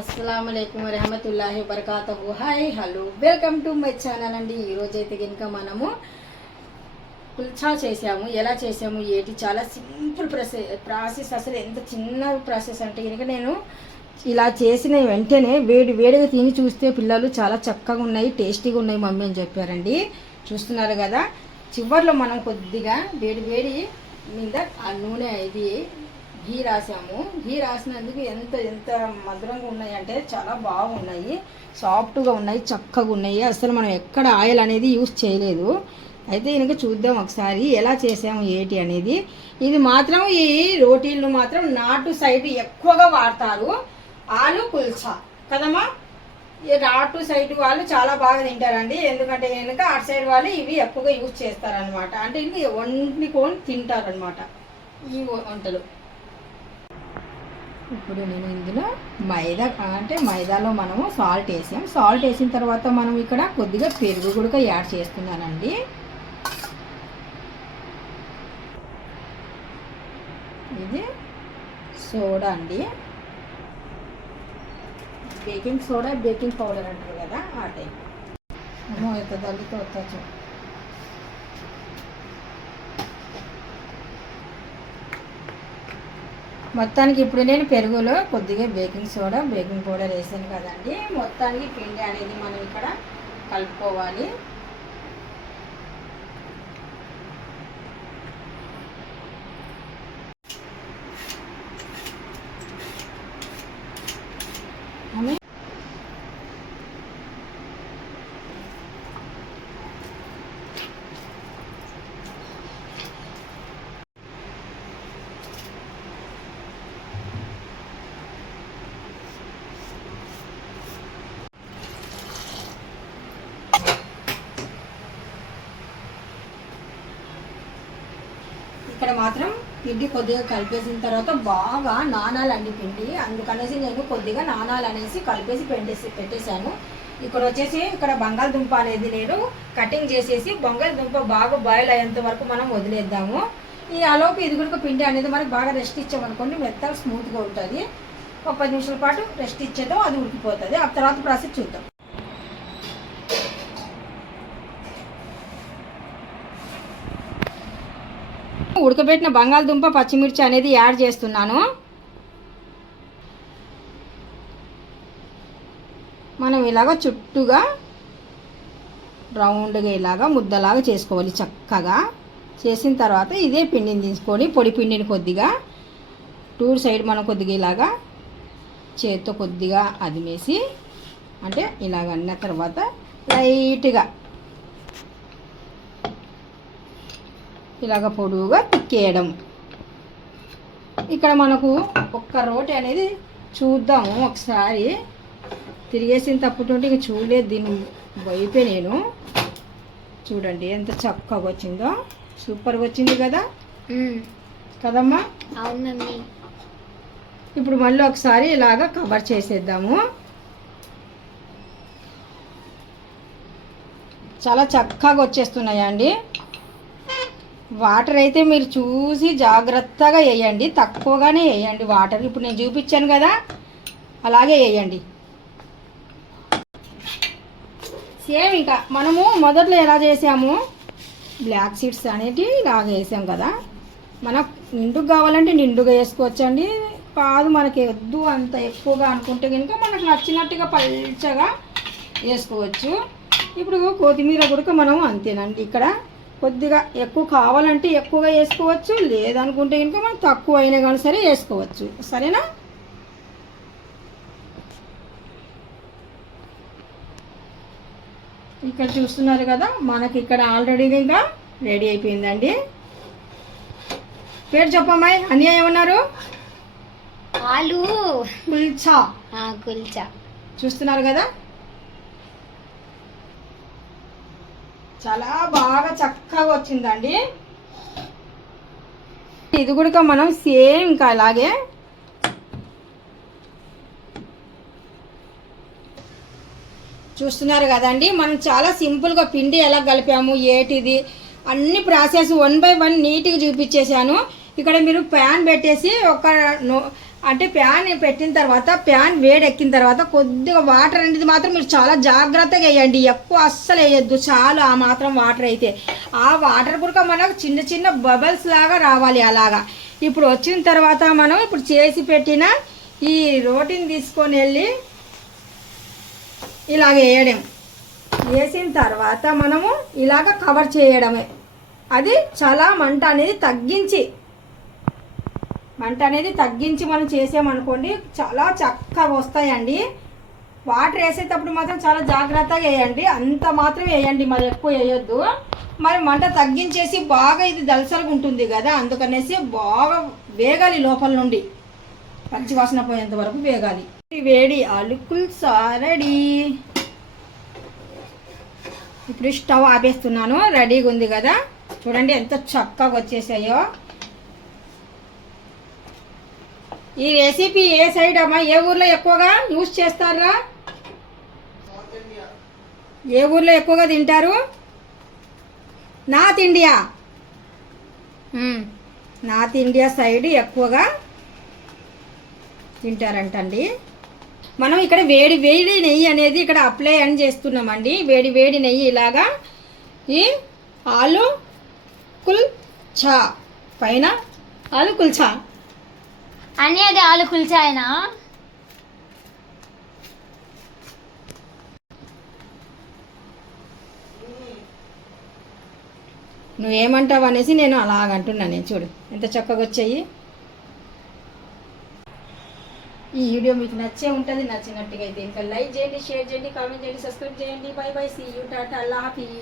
అస్సలాముఅలైకుం వరహమతుల్లాహి వబరకాతుహు. Hi hello welcome to my channel అండి. ఈరోజైతే కనుక మనము పుల్చా చేసాము. ఎలా చేసాము ఏంటి, చాలా సింపుల్ ప్రాసెస్. అసలు ఎంత చిన్న ప్రాసెస్ అంటే కనుక నేను ఇలా చేసిన వెంటనే వేడిగా తిని చూస్తే పిల్లలు చాలా చక్కగా ఉన్నాయి, టేస్టీగా ఉన్నాయి మమ్మీ అని చెప్పారండి. చూస్తున్నారు కదా, చివర్లో మనం కొద్దిగా వేడి మీద ఆ నూనె ఇది ఘీ రాసాము. ఘీ రాసినందుకు ఎంత మధురంగా ఉన్నాయి అంటే చాలా బాగున్నాయి, సాఫ్ట్గా ఉన్నాయి, చక్కగా ఉన్నాయి. అసలు మనం ఎక్కడ ఆయిల్ అనేది యూస్ చేయలేదు. అయితే ఇంకా చూద్దాం ఒకసారి ఎలా చేసాము ఏంటి అనేది. ఇది మాత్రం ఈ రోటీలు మాత్రం నాటు సైడ్ ఎక్కువగా వాడతారు. ఆలు కుల్చా కదమ్మా, ఈ నాటు సైడ్ వాళ్ళు చాలా బాగా తింటారండి. ఎందుకంటే కనుక అటు సైడ్ వాళ్ళు ఇవి ఎక్కువగా యూజ్ చేస్తారనమాట. అంటే ఇవి వండుకొని తింటారనమాట ఈ వంటలు. ఇప్పుడు నేను ఇందులో మైదాలో మనము సాల్ట్ వేసాం. సాల్ట్ వేసిన తర్వాత మనం ఇక్కడ కొద్దిగా పెరుగు కూడా యాడ్ చేస్తున్నానండి. ఇది సోడా అండి, బేకింగ్ సోడా, బేకింగ్ పౌడర్ అంటారు కదా ఆ టైప్. ఎంత తల్లితో వచ్చాచ్చు. మొత్తానికి ఇప్పుడు నేను పెరుగులో కొద్దిగా బేకింగ్ సోడా, బేకింగ్ పౌడర్ వేసాను కదండి. మొత్తానికి పిండి అనేది మనం ఇక్కడ కలుపుకోవాలి. ఇక్కడ మాత్రం పిండి కొద్దిగా కలిపేసిన తర్వాత బాగా నానాలండి పిండి. అందుకనేసి నేను కొద్దిగా నానాలనేసి కలిపేసి పెట్టేశాను. ఇక్కడ బంగాళదుంప అనేది నేను కటింగ్ చేసేసి బంగాళదుంప బాగా బాయిల్ అయ్యేంత వరకు మనం వదిలేద్దాము. ఈ ఆలోపు ఇది కూడా పిండి అనేది మనకి బాగా రెస్ట్ ఇచ్చామనుకోండి మెత్తగా స్మూత్గా ఉంటుంది. ఒక 10 నిమిషాల పాటు రెస్ట్ ఇచ్చేద్దాం, అది ఉడికిపోతుంది. ఆ తర్వాత ప్రాసెస్ చూద్దాం. ఉడకబెట్టిన బంగాళదుంప, పచ్చిమిర్చి అనేది యాడ్ చేస్తున్నాను. మనం ఇలాగ చుట్టూగా రౌండ్గా ఇలాగా ముద్దలాగా చేసుకోవాలి. చక్కగా చేసిన తర్వాత ఇదే పిండిని తీసుకొని పొడి పిండిని కొద్దిగా టూర్ సైడ్ మనం కొద్దిగా ఇలాగా చేత్తో కొద్దిగా అదిమేసి, అంటే ఇలాగ అన్న తర్వాత లైట్గా ఇలాగ పొడువుగా తిక్కేయడం. ఇక్కడ మనకు ఒక్క రోటి అనేది చూద్దాము ఒకసారి. తిరిగేసిన తప్పుతుంటే ఇంక చూడలేదు దీని వైపే నేను. చూడండి ఎంత చక్కగా వచ్చిందో, సూపర్గా వచ్చింది కదా కదమ్మా. అవునండి. ఇప్పుడు మళ్ళీ ఒకసారి ఇలాగ కవర్ చేసేద్దాము. చాలా చక్కగా వచ్చేస్తున్నాయండి. వాటర్ అయితే మీరు చూసి జాగ్రత్తగా వేయండి, తక్కువగానే వేయండి వాటర్. ఇప్పుడు నేను చూపించాను కదా అలాగే వేయండి. సేమ్ ఇంకా మనము మొదట్లో ఎలా చేసాము, బ్లాక్ సీడ్స్ అనేటివి ఇలాగ వేసాం కదా. మనకు నిండుగా కావాలంటే నిండుగా వేసుకోవచ్చండి. కాదు మనకి వద్దు అంత ఎక్కువగా అనుకుంటే కనుక మనకు నచ్చినట్టుగా పల్చగా వేసుకోవచ్చు. ఇప్పుడు కొత్తిమీర కూడా మనం అంతేనండి. ఇక్కడ కొద్దిగా ఎక్కువ కావాలంటే ఎక్కువగా వేసుకోవచ్చు, లేదనుకుంటే కనుక మనం తక్కువ అయినా కానీ సరే వేసుకోవచ్చు. సరేనా? ఇక్కడ చూస్తున్నారు కదా, మనకి ఇక్కడ ఆల్రెడీ ఇంకా రెడీ అయిపోయిందండి. పేరు చెప్పమ్మాయి, అన్నీ ఏమన్నారు? ఆలు కుల్చా. కుల్చా చూస్తున్నారు కదా, చాలా బాగా చక్కగా వచ్చిందండి. ఇది కూడా మనం సేమ్ ఇంకా అలాగే చూస్తున్నారు కదండి. మనం చాలా సింపుల్గా పిండి ఎలా కలిపాము ఏటిది అన్ని ప్రాసెస్ 1 by 1 నీట్గా చూపించేశాను. ఇక్కడ మీరు ప్యాన్ పెట్టేసి ఒక అంటే ప్యాన్ పెట్టిన తర్వాత ప్యాన్ వేడెక్కిన తర్వాత కొద్దిగా వాటర్ అనేది మాత్రం మీరు చాలా జాగ్రత్తగా వేయండి. ఎక్కువ అస్సలు వేయద్దు, చాలు ఆ మాత్రం వాటర్ అయితే. ఆ వాటర్ కూడా మనకు చిన్న చిన్న బబల్స్ లాగా రావాలి అలాగా. ఇప్పుడు వచ్చిన తర్వాత మనం ఇప్పుడు చేసి పెట్టిన ఈ రోటీని తీసుకొని వెళ్ళి ఇలాగ వేయడం. వేసిన తర్వాత మనము ఇలాగ కవర్ చేయడమే. అది చాలా మంట అనేది తగ్గించి మనం చేసామనుకోండి చాలా చక్కగా వస్తాయండి. వాటర్ వేసేటప్పుడు మాత్రం చాలా జాగ్రత్తగా వేయండి, అంత మాత్రం వేయండి, మరి ఎక్కువ వేయొద్దు. మరి మంట తగ్గించేసి బాగా ఇది దలసలుగా ఉంటుంది కదా, అందుకనేసి బాగా వేగాలి, లోపల నుండి పచ్చి వాసన పోయేంత వరకు వేగాలి. వేడి ఆలు కుల్చా రెడీ. ఇప్పుడు స్టవ్ ఆపేస్తున్నాను, రెడీగా ఉంది కదా. చూడండి ఎంత చక్కగా వచ్చేసాయో. ఈ రెసిపీ ఏ సైడ్ అమ్మా, ఏ ఊర్లో ఎక్కువగా యూజ్ చేస్తారా? ఏ ఊర్లో ఎక్కువగా తింటారు? నార్త్ ఇండియా సైడ్ ఎక్కువగా తింటారంటండి. మనం ఇక్కడ వేడి వేడి నెయ్యి అనేది ఇక్కడ అప్లై అని చేస్తున్నామండి. వేడి వేడి నెయ్యి ఇలాగా ఈ ఆలు కుల్చా పైన ఆలు కుల్చా అని అది ఆలు కుల్చాయనా? నువ్వేమంటావు అనేసి నేను అలాగంటున్నాను. నేను చూడు ఎంత చక్కగా వచ్చాయి. ఈ వీడియో మీకు నచ్చే ఉంటుంది. నచ్చినట్టుగా అయితే ఇంకా లైక్ చేయండి, షేర్ చేయండి, కామెంట్ చేయండి, సబ్స్క్రైబ్ చేయండి. Bye bye, see you, tata, అల్లా హాఫీజ్.